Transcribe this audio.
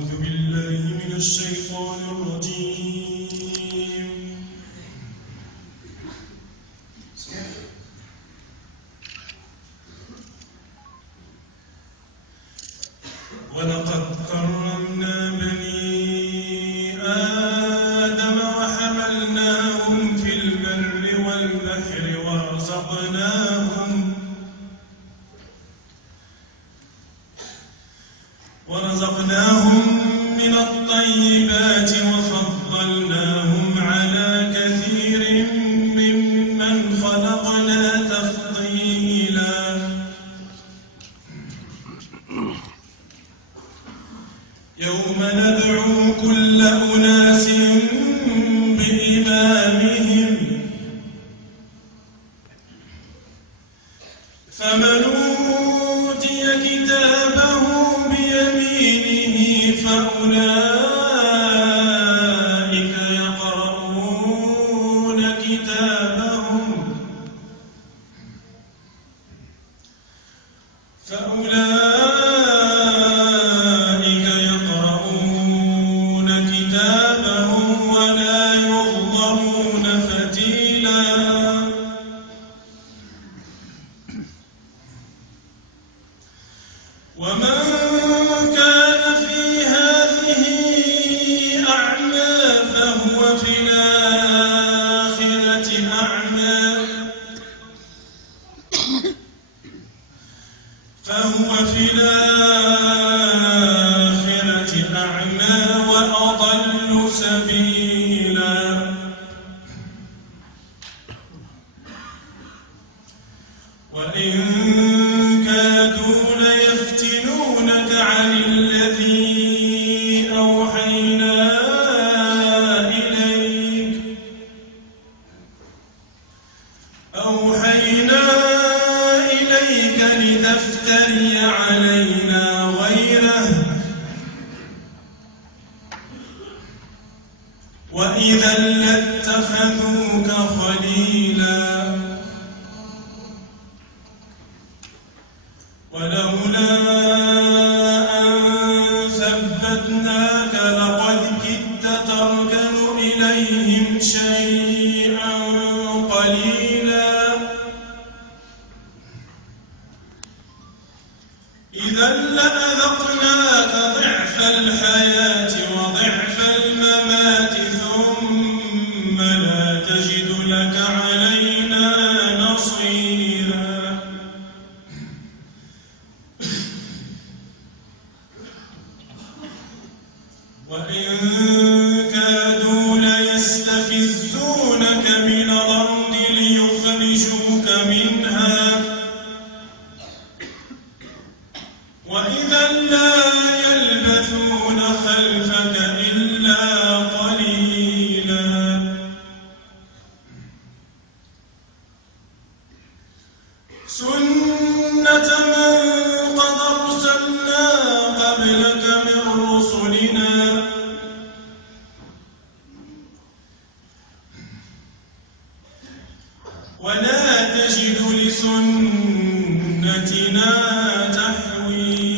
أعوذ بالله من الشيطان الرجيم. ولقد كرمنا بني آدم وحملناهم في البر والبحر ورزقناهم من الطيبات وفضلناهم على كثير ممن خلقنا تفضيلا. يوم ندعو كل أناس بإمامهم فمن أوتي كتابه بيمينه فأولئك يقرؤون كتابهم ولا يظلمون فتيلا. ومن كان في هذه أعمى فهو في الآخرة أعمى وأضل سبيلا. وإن كادوا ليفتنونك عن الذي أوحينا إليك لتفتري علينا غيره وإذا لاتخذوك خليلا. ولولا أن ثبتناك لقد كدت تركن إليهم شيئا قليلا. إذا لأذقناك ضعف الحياة وضعف الممات ثم لا تجد لك علينا نصيرا. وإن كادوا ليستفزونك من الأرض ليخرجوك منها وإذا لا يلبثون خلفك إلا قليلا. سنة من قد أرسلنا قبلك من رسلنا ولا تجد لسنتنا تحويلا.